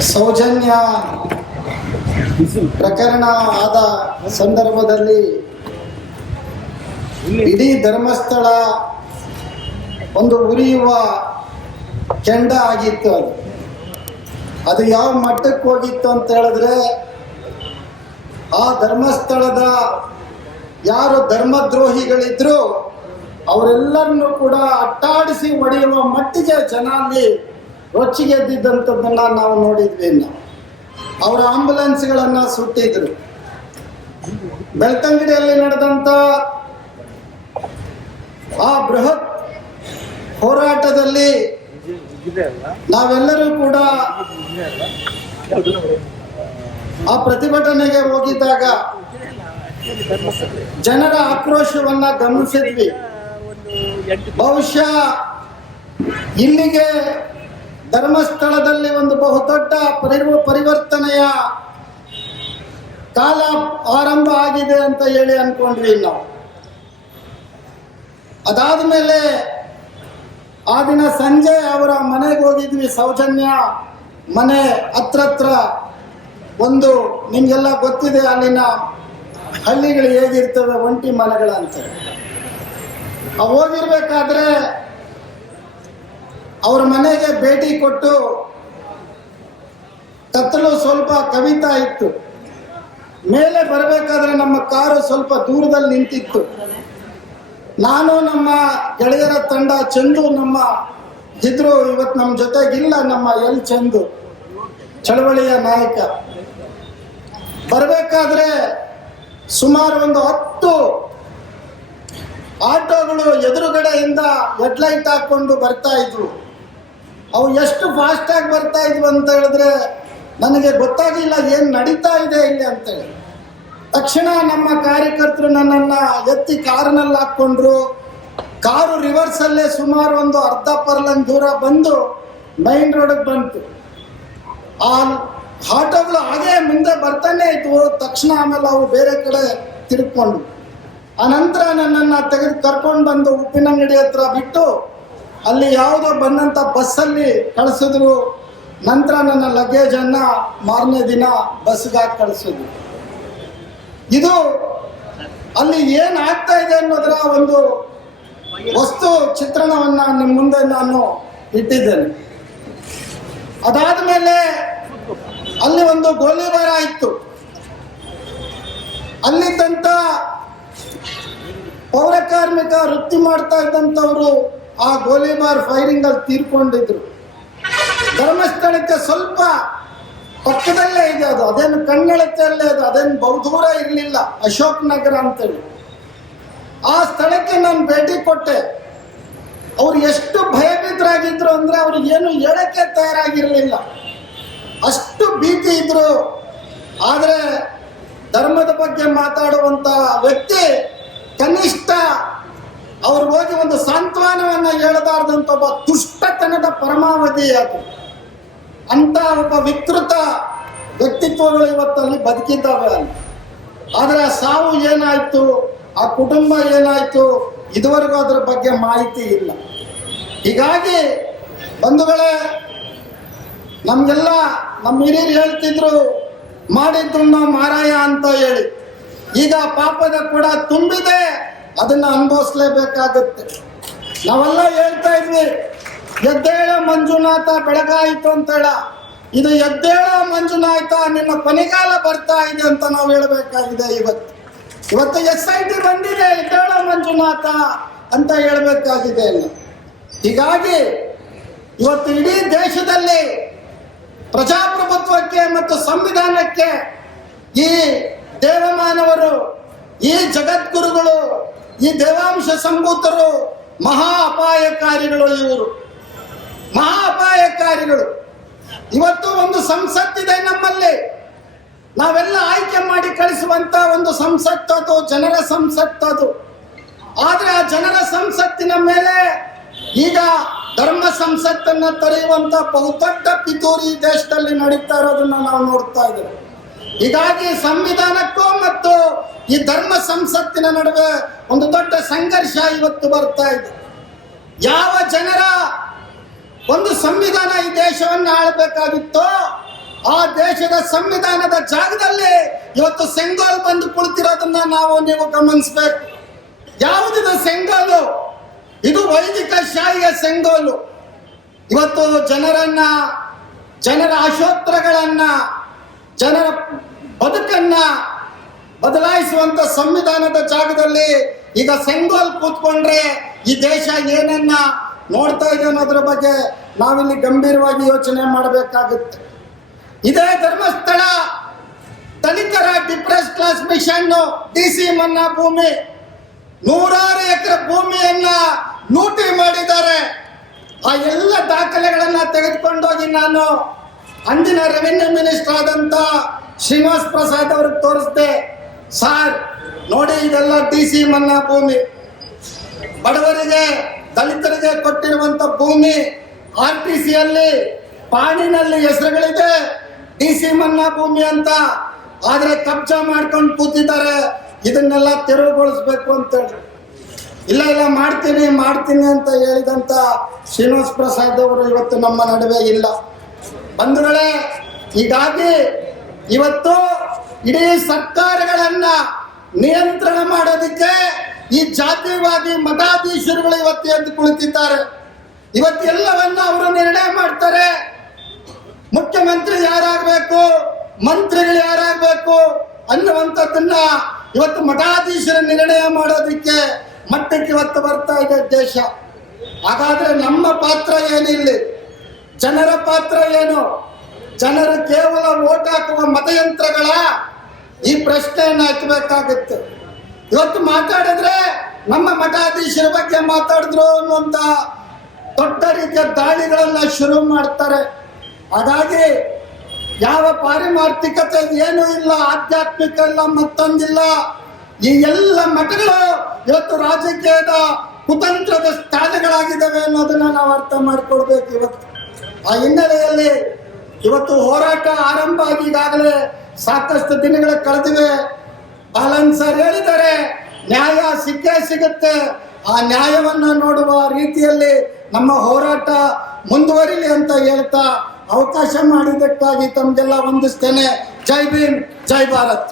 ಸೌಜನ್ಯ ಪ್ರಕರಣ ಆದ ಸಂದರ್ಭದಲ್ಲಿ ಇಡೀ ಧರ್ಮಸ್ಥಳ ಒಂದು ಉರಿಯುವ ಕೆಂಡ ಆಗಿತ್ತು ಅದು. ಅದು ಯಾವ ಮಟ್ಟಕ್ಕೆ ಹೋಗಿತ್ತು ಅಂತ ಹೇಳಿದ್ರೆ, ಆ ಧರ್ಮಸ್ಥಳದ ಯಾರು ಧರ್ಮದ್ರೋಹಿಗಳಿದ್ರು, ಅವರೆಲ್ಲರನ್ನು ಕೂಡ ಅಟ್ಟಾಡಿಸಿ ಹೊಡೆಯುವ ಮಟ್ಟಿಗೆ ಜನ ಅಲ್ಲಿ ರೊಚ್ಚಿಗೆದ್ದಿದ್ದಂಥದ್ದನ್ನ ನಾವು ನೋಡಿದ್ವಿ ನಾವು ಅವರ ಆಂಬುಲೆನ್ಸ್ಗಳನ್ನ ಸುಟ್ಟಿದ್ರು. ಬೆಳ್ತಂಗಡಿಯಲ್ಲಿ ನಡೆದಂತ ಆ ಬೃಹತ್ ಹೋರಾಟದಲ್ಲಿ ನಾವೆಲ್ಲರೂ ಕೂಡ ಆ ಪ್ರತಿಭಟನೆಗೆ ಹೋಗಿದ್ದಾಗ ಜನರ ಆಕ್ರೋಶವನ್ನ ಗಮನಿಸಿದ್ವಿ. ಬಹುಶಃ ಇಲ್ಲಿಗೆ ಧರ್ಮಸ್ಥಳದಲ್ಲಿ ಒಂದು ಬಹುದೊಡ್ಡ ಪರಿವ, ಪರಿವರ್ತನೆಯ ಕಾಲ ಆರಂಭ ಆಗಿದೆ ಅಂತ ಹೇಳಿ ಅನ್ಕೊಂಡ್ವಿ ನಾವು. ಅದಾದ ಮೇಲೆ ಆ ದಿನ ಸಂಜೆ ಅವರ ಮನೆಗೆ ಹೋಗಿದ್ವಿ, ಸೌಜನ್ಯ ಮನೆ ಹತ್ರತ್ರ ಒಂದು ನಿಮಗೆಲ್ಲ ಗೊತ್ತಿದೆ, ಅಲ್ಲಿನ ಹಳ್ಳಿಗಳು ಹೇಗಿರ್ತವೆ, ಒಂಟಿ ಮನೆಗಳಂತ. ಹೋಗಿರ್ಬೇಕಾದ್ರೆ ಮನೆಗೆ ಭೇಟಿ ಕೊಟ್ಟು ಕತ್ತಲು ಸ್ವಲ್ಪ ಕವಿತಾ ಇತ್ತು. ಮೇಲೆ ಬರಬೇಕಾದ್ರೆ ನಮ್ಮ ಕಾರು ಸ್ವಲ್ಪ ದೂರದಲ್ಲಿ ನಿಂತಿತ್ತು. ನಾನು ನಮ್ಮ ಗೆಳೆಯರ ತಂಡ, ಚಂದು ನಮ್ಮ ಇದ್ರು ಇವತ್ತು ನಮ್ಮ ಜೊತೆಗಿಲ್ಲ ನಮ್ಮ ಎಲ್ ಚಂದು, ಚಳವಳಿಯ ನಾಯಕ. ಬರಬೇಕಾದ್ರೆ ಸುಮಾರು ಒಂದು ಹತ್ತು ಆಟೋಗಳು ಎದುರುಗಡೆಯಿಂದ ಹೆಡ್ಲೈಟ್ ಹಾಕೊಂಡು ಬರ್ತಾ ಇದ್ವು. ಅವು ಎಷ್ಟು ಫಾಸ್ಟಾಗಿ ಬರ್ತಾ ಇದ್ವು ಅಂತ ಹೇಳಿದ್ರೆ, ನನಗೆ ಗೊತ್ತಾಗಿಲ್ಲ ಏನು ನಡೀತಾ ಇದೆ ಇಲ್ಲಿ ಅಂತೇಳಿ. ತಕ್ಷಣ ನಮ್ಮ ಕಾರ್ಯಕರ್ತರು ನನ್ನನ್ನ ಎತ್ತಿ ಕಾರಿನಲ್ಲಿ ಹಾಕ್ಕೊಂಡ್ರು. ಕಾರು ರಿವರ್ಸಲ್ಲೇ ಸುಮಾರು ಒಂದು ಅರ್ಧ ಪರ್ಲನ್ ದೂರ ಬಂದು ಮೈನ್ ರೋಡಿಗೆ ಬಂತು. ಆ ಆಟೋಗಳು ಹಾಗೆ ಮುಂದೆ ಬರ್ತಾನೆ ಇತ್ತು ತಕ್ಷಣ ಆಮೇಲೆ ಅವು ಬೇರೆ ಕಡೆ ತಿರ್ಕೊಂಡು ಆ ನಂತರ ನನ್ನನ್ನು ತೆಗೆದು ಕರ್ಕೊಂಡು ಬಂದು ಉಪ್ಪಿನಂಗಡಿ ಹತ್ರ ಬಿಟ್ಟು ಅಲ್ಲಿ ಯಾವುದೋ ಬಂದಂಥ ಬಸ್ಸಲ್ಲಿ ಕಳಿಸಿದ್ರು. ನಂತರ ನನ್ನ ಲಗೇಜನ್ನು ಮಾರನೇ ದಿನ ಬಸ್ಗಾಗಿ ಕಳಿಸಿದ್ರು. ಇದು ಅಲ್ಲಿ ಏನು ಆಗ್ತಾ ಇದೆ ಅನ್ನೋದರ ಒಂದು ವಸ್ತು ಚಿತ್ರಣವನ್ನ ನಿಮ್ಮ ಮುಂದೆ ನಾನು ಇಟ್ಟಿದ್ದೇನೆ. ಅದಾದ ಮೇಲೆ ಅಲ್ಲಿ ಒಂದು ಗೋಲಿಬಾರ ಇತ್ತು. ಪೌರ ಕಾರ್ಮಿಕ ವೃತ್ತಿ ಮಾಡ್ತಾ ಇದ್ದಂಥವ್ರು ಆ ಗೋಲಿಬಾರ್ ಫೈರಿಂಗ್ ಅಲ್ಲಿ ತೀರ್ಕೊಂಡಿದ್ರು. ಧರ್ಮಸ್ಥಳಕ್ಕೆ ಸ್ವಲ್ಪ ಪಕ್ಕದಲ್ಲೇ ಇದೆ ಅದು. ಅದೇನು ಕಣ್ಣೆಳತೆಯಲ್ಲೇ ಅದು. ಅದೇನು ಬಹುದೂರ ಇರಲಿಲ್ಲ. ಅಶೋಕ್ ನಗರ ಅಂತೇಳಿ. ಆ ಸ್ಥಳಕ್ಕೆ ನಾನು ಭೇಟಿ ಕೊಟ್ಟೆ. ಅವ್ರು ಎಷ್ಟು ಭಯಭೀತರಾಗಿದ್ರು ಅಂದ್ರೆ ಅವ್ರು ಏನು ಹೇಳಕ್ಕೆ ತಯಾರಾಗಿರಲಿಲ್ಲ. ಅಷ್ಟು ಭೀತಿ ಇದ್ರು. ಆದರೆ ಧರ್ಮದ ಬಗ್ಗೆ ಮಾತಾಡುವಂತ ವ್ಯಕ್ತಿ ಕನಿಷ್ಠ ಅವ್ರು ಹೋಗಿ ಒಂದು ಸಾಂತ್ವನವನ್ನ ಹೇಳಬಾರ್ದಂತ ಒಬ್ಬ ದುಷ್ಟತನದ ಪರಮಾವಧಿ ಅದು. ಅಂತ ಒಬ್ಬ ವಿಕೃತ ವ್ಯಕ್ತಿತ್ವಗಳು ಇವತ್ತಲ್ಲಿ ಬದುಕಿದ್ದಾವೆ ಅಲ್ಲಿ. ಆದರೆ ಆ ಸಾವು ಏನಾಯ್ತು? ಆ ಕುಟುಂಬ ಏನಾಯ್ತು? ಇದುವರೆಗೂ ಅದರ ಬಗ್ಗೆ ಮಾಹಿತಿ ಇಲ್ಲ. ಹೀಗಾಗಿ ಬಂಧುಗಳೇ, ನಮಗೆಲ್ಲ ನಮ್ಮ ಹಿರಿಯರು ಹೇಳ್ತಿದ್ರು ಮಾಡಿದ್ದುಣ್ಣ ಮಾರಾಯ ಅಂತ ಹೇಳಿ. ಈಗ ಪಾಪದ ಕೂಡ ತುಂಬಿದೆ. ಅದನ್ನ ಅನುಭವಿಸ್ಲೇಬೇಕಾಗುತ್ತೆ. ನಾವೆಲ್ಲ ಹೇಳ್ತಾ ಇದ್ವಿ, ಎದ್ದೇಳ ಮಂಜುನಾಥ, ಬೆಳಗಾಯಿತು ಅಂತ ಹೇಳ ಇದು ಎದ್ದೇಳ ಮಂಜುನಾಥ, ನಿನ್ನ ಕೊನೆಗಾಲ ಬರ್ತಾ ಇದೆ ಅಂತ ನಾವು ಹೇಳಬೇಕಾಗಿದೆ ಇವತ್ತು. ಇವತ್ತು ಎಸ್ ಐ ಟಿ ಬಂದಿದೆ, ಎದ್ದೇಳ ಮಂಜುನಾಥ ಅಂತ ಹೇಳ್ಬೇಕಾಗಿದೆ ಅಲ್ಲ ಹೀಗಾಗಿ ಇವತ್ತು ಇಡೀ ದೇಶದಲ್ಲಿ ಪ್ರಜಾಪ್ರಭುತ್ವಕ್ಕೆ ಮತ್ತು ಸಂವಿಧಾನಕ್ಕೆ ಈ ದೇವಮಾನವರು, ಈ ಜಗದ್ಗುರುಗಳು ಈ ದೇವಾಂಶ ಸಂಭೂತರು ಮಹಾ ಅಪಾಯಕಾರಿಗಳು ಇವರು. ಮಹಾ ಅಪಾಯಕಾರಿಗಳು. ಇವತ್ತು ಒಂದು ಸಂಸತ್ತಿದೆ ನಮ್ಮಲ್ಲಿ. ನಾವೆಲ್ಲ ಆಯ್ಕೆ ಮಾಡಿ ಕಳಿಸುವಂತ ಒಂದು ಸಂಸತ್ತು ಅದು, ಜನರ ಸಂಸತ್ ಅದು. ಆದ್ರೆ ಆ ಜನರ ಸಂಸತ್ತಿನ ಮೇಲೆ ಈಗ ಧರ್ಮ ಸಂಸತ್ತನ್ನ ತರೆಯುವಂತ ಬಹುದೊಡ್ಡ ಪಿತೂರಿ ದೇಶದಲ್ಲಿ ನಡೀತಾ ಇರೋದನ್ನ ನಾವು ನೋಡ್ತಾ ಇದ್ದೇವೆ. ಹೀಗಾಗಿ ಸಂವಿಧಾನಕ್ಕೂ ಮತ್ತು ಈ ಧರ್ಮ ಸಂಸತ್ತಿನ ನಡುವೆ ಒಂದು ದೊಡ್ಡ ಸಂಘರ್ಷ ಇವತ್ತು ಬರ್ತಾ ಇದೆ. ಯಾವ ಜನರ ಒಂದು ಸಂವಿಧಾನ ಈ ದೇಶವನ್ನು ಆಳ್ಬೇಕಾಗಿತ್ತೋ, ಆ ದೇಶದ ಸಂವಿಧಾನದ ಜಾಗದಲ್ಲಿ ಇವತ್ತು ಸೆಂಗೋಲ್ ಬಂದು ಕುಳಿತಿರೋದನ್ನ ನಾವು ನೀವು ಗಮನಿಸಬೇಕು. ಯಾವುದಿದು ಸೆಂಗೋಲು? ಇದು ವೈದಿಕ ಶಾಹಿಯ ಸೆಂಗೋಲು. ಇವತ್ತು ಜನರನ್ನ, ಜನರ ಆಶೋತ್ತರಗಳನ್ನ ಜನರ ಬದುಕನ್ನ ಬದಲಾಯಿಸುವಂತ ಸಂವಿಧಾನದ ಜಾಗದಲ್ಲಿ ಈಗ ಸೆಂಗೋಲ್ ಕೂತ್ಕೊಂಡ್ರೆ ಈ ದೇಶ ಏನನ್ನ ನೋಡ್ತಾ ಇದೆ ಅನ್ನೋದ್ರ ಬಗ್ಗೆ ನಾವಿಲ್ಲಿ ಗಂಭೀರವಾಗಿ ಯೋಚನೆ ಮಾಡಬೇಕಾಗುತ್ತೆ. ಇದೇ ಧರ್ಮಸ್ಥಳ, ದಲಿತರ depress class mission D C ಮನ್ನಾ ಭೂಮಿ. ನೂರಾರು ಎಕರೆ ಭೂಮಿಯನ್ನ ಲೂಟಿ ಮಾಡಿದ್ದಾರೆ. ಆ ಎಲ್ಲ ದಾಖಲೆಗಳನ್ನ ತೆಗೆದುಕೊಂಡೋಗಿ ನಾನು ಅಂದಿನ ರೆವೆನ್ಯೂ ಮಿನಿಸ್ಟರ್ ಆದಂತ ಶ್ರೀನಿವಾಸ್ ಪ್ರಸಾದ್ ಅವ್ರಿಗೆ ತೋರಿಸ್ದೆ, ಸಾರ್, ನೋಡಿ ಇದೆಲ್ಲ ಡಿ ಸಿ ಮನ್ನಾ ಭೂಮಿ. ಬಡವರಿಗೆ, ದಲಿತರಿಗೆ ಕೊಟ್ಟಿರುವಂತ ಭೂಮಿ, ಆರ್ ಟಿ ಸಿ ಅಲ್ಲಿ ಪಾಣಿನಲ್ಲಿ ಹೆಸರುಗಳಿದೆ, ಡಿ ಸಿ ಮನ್ನಾ ಭೂಮಿ ಅಂತ. ಆದ್ರೆ ಕಬ್ಜಾ ಮಾಡ್ಕೊಂಡು ಕೂತಿದ್ದಾರೆ, ಇದನ್ನೆಲ್ಲ ತೆರವುಗೊಳಿಸ್ಬೇಕು ಅಂತೇಳಿ ಇಲ್ಲ ಇಲ್ಲ, ಮಾಡ್ತೀನಿ ಮಾಡ್ತೀನಿ ಅಂತ ಹೇಳಿದಂತ ಶ್ರೀನಿವಾಸ್ ಪ್ರಸಾದ್ ಅವರು ಇವತ್ತು ನಮ್ಮ ನಡುವೆ ಇಲ್ಲ. ಬಂಧುಗಳೇ, ಹೀಗಾಗಿ ಇವತ್ತು ಇಡೀ ಸರ್ಕಾರಗಳನ್ನ ನಿಯಂತ್ರಣ ಮಾಡೋದಕ್ಕೆ ಈ ಜಾತಿವಾದಿ ಮಠಾಧೀಶರುಗಳು ಇವತ್ತು ಎದ್ದು ಕುಳಿತಿದ್ದಾರೆ. ಇವತ್ತೆಲ್ಲವನ್ನ ಅವರು ನಿರ್ಣಯ ಮಾಡ್ತಾರೆ. ಮುಖ್ಯಮಂತ್ರಿ ಯಾರಾಗಬೇಕು, ಮಂತ್ರಿಗಳು ಯಾರಾಗಬೇಕು ಅನ್ನುವಂಥದ್ದನ್ನ ಇವತ್ತು ಮಠಾಧೀಶರ ನಿರ್ಣಯ ಮಾಡೋದಕ್ಕೆ ಮಟ್ಟಕ್ಕೆ ಇವತ್ತು ಬರ್ತಾ ಇದೆ ದೇಶ. ಹಾಗಾದ್ರೆ ನಮ್ಮ ಪಾತ್ರ ಏನಿಲ್ಲಿ? ಜನರ ಪಾತ್ರ ಏನು? ಜನರು ಕೇವಲ ಓಟ್ ಹಾಕುವ ಮತಯಂತ್ರಗಳ ಈ ಪ್ರಶ್ನೆಯನ್ನು ಹಾಕಬೇಕಾಗುತ್ತೆ. ಇವತ್ತು ಮಾತಾಡಿದ್ರೆ ನಮ್ಮ ಮಠಾಧೀಶರ ಬಗ್ಗೆ ಮಾತಾಡಿದ್ರು ಅನ್ನುವಂತ ದೊಡ್ಡ ರೀತಿಯ ದಾಳಿಗಳನ್ನ ಶುರು ಮಾಡ್ತಾರೆ. ಹಾಗಾಗಿ ಯಾವ ಪಾರಿಮಾರ್ಥಿಕತೆ ಏನೂ ಇಲ್ಲ, ಆಧ್ಯಾತ್ಮಿಕ ಇಲ್ಲ, ಮತ್ತೊಂದಿಲ್ಲ. ಈ ಎಲ್ಲ ಮಠಗಳು ಇವತ್ತು ರಾಜಕೀಯದ ಕುತಂತ್ರದ ಸ್ಥಾನಗಳಾಗಿದ್ದಾವೆ ಅನ್ನೋದನ್ನ ನಾವು ಅರ್ಥ ಮಾಡ್ಕೊಳ್ಬೇಕು ಇವತ್ತು. ಆ ಹಿನ್ನೆಲೆಯಲ್ಲಿ ಇವತ್ತು ಹೋರಾಟ ಆರಂಭ ಆಗಿ ಈಗಾಗಲೇ ಸಾಕಷ್ಟು ದಿನಗಳ ಕಳೆದಿವೆ. ಬಾಲನ್ ಸರ್ ಹೇಳಿದ್ದಾರೆ, ನ್ಯಾಯ ಸಿಕ್ಕೇ ಸಿಗುತ್ತೆ. ಆ ನ್ಯಾಯವನ್ನ ನೋಡುವ ರೀತಿಯಲ್ಲಿ ನಮ್ಮ ಹೋರಾಟ ಮುಂದುವರಿಲಿ ಅಂತ ಹೇಳ್ತಾ ಅವಕಾಶ ಮಾಡಿದ್ದಕ್ಕಾಗಿ ತಮಗೆಲ್ಲ ವಂದಿಸ್ತೇನೆ. ಜೈ ಭೀಮ್, ಜೈ ಭಾರತ್.